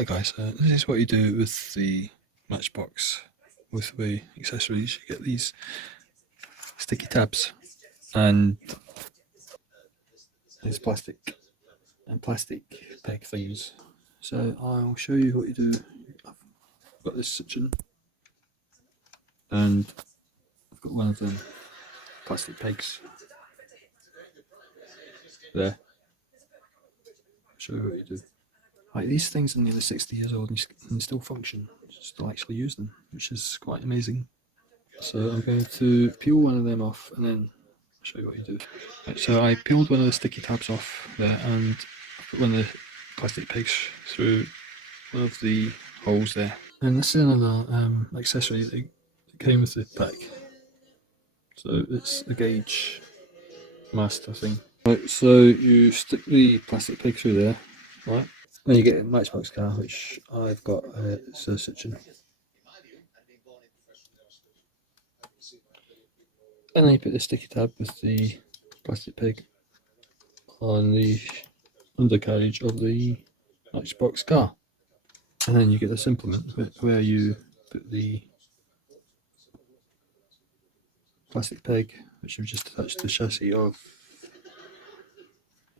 Hi guys, this is what you do with the Matchbox Motorway accessories. You get these sticky tabs and these plastic peg things. So I'll show you what you do. I've got this suction and I've got one of them plastic pegs there. I'll show you what you do. Right, these things are nearly 60 years old and can still function, still actually use them, which is quite amazing. So I'm going to peel one of them off and then I'll show you what you do. Right, so I peeled one of the sticky tabs off there and I put one of the plastic pegs through one of the holes there. And this is another accessory that came with the pack. So it's a gauge master thing. Right, so you stick the plastic peg through there, right? Then you get a Matchbox car, which I've got it's a suction. And then you put the sticky tab with the plastic peg on the undercarriage of the Matchbox car. And then you get this implement where you put the plastic peg, which you've just attached to the chassis of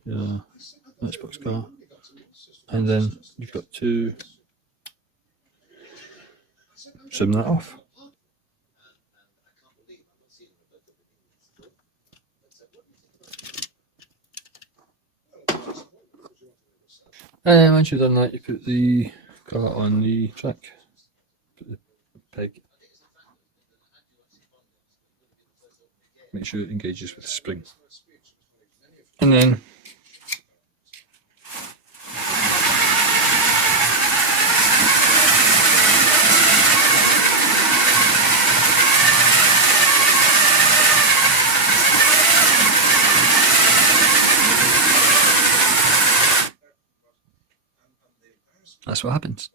your Matchbox car. And then you've got to trim that off. And once you've done that, you put the car on the track, put the peg, make sure it engages with the spring. And then that's what happens.